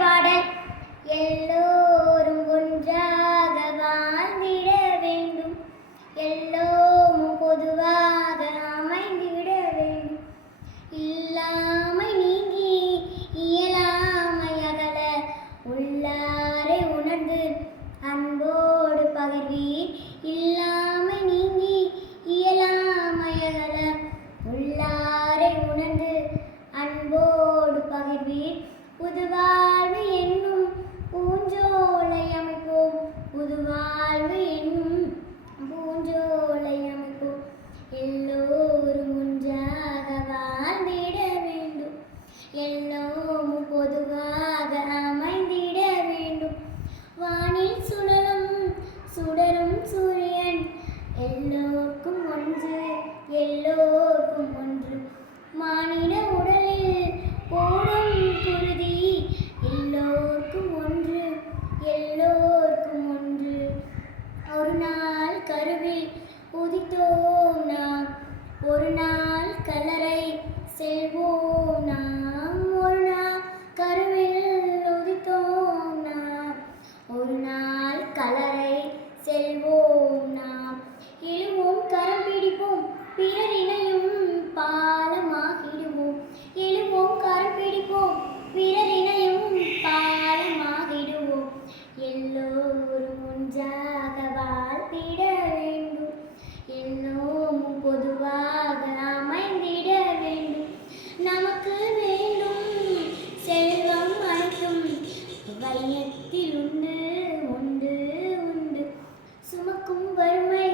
பாடல். எல்லோரும் ஒன்றாக வாழ்ந்திட வேண்டும், எல்லோரும் பொதுவாக அமைந்திட வேண்டும். இல்லாமை நீங்கி இயலாமை அகல, உள்ளாரை உணர்ந்து அன்போடு பகிர்வீர். இல்லாமை நீங்கி இயலாமை அகல, உள்ளாரை உணர்ந்து அன்போடு பகிர்வீர். புதுவாழ்வு என்னும் பூஞ்சோலை அமைப்போம், புதுவாழ்வு என்னும் பூஞ்சோலை அமைப்போம். எல்லோரும் ஒன்றாக வாழ்ந்திட வேண்டும், எல்லோரும் பொதுவாக அமைந்திட வேண்டும். வானில் சுடரும் சூரியன் எல்லோருக்கும் ஒன்று, எல்லோருக்கும் ஒன்று. மானிட உடலில் ஓடும் குருதி எல்லோருக்கும் ஒன்று, எல்லோருக்கும் ஒன்று. ஒரு நாள் கருவில் உதித்தோம் நாம், ஒரு நாள் கல்லறை செல்வோம் நாம். ஒரு நாள் கருவில் உதித்தோம் நாம், ஒரு நாள் கல்லறை செல்வோம் நாம். எழுவோம் கரம் பிடிப்போம், பிறர் இணையும் பாலமாகிடுவோம். எழுவோம் கரம் பிடிப்போம், பிறர் இணையும் பாலமாகிடுவோம். எல்லோரும் ஒன்றாக வாழ்ந்திட வேண்டும், எல்லோரும் பொதுவாக அமைந்திட வேண்டும். நமக்கு வேண்டும் செல்வம் அனைத்தும் வையத்தில் உண்டு, உண்டு, உண்டு. சுமக்கும் வறுமை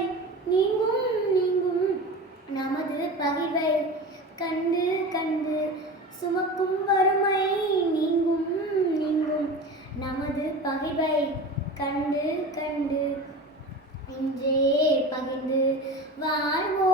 நீங்கும், நீங்கும் நமது பகைவை கண்டு, கண்டு. சுமக்கும் வறுமை நீங்கும், நீங்கும் நமது பகைவை கண்டு, கண்டு. இன்றே பகிர்ந்து வாழ்வோம்.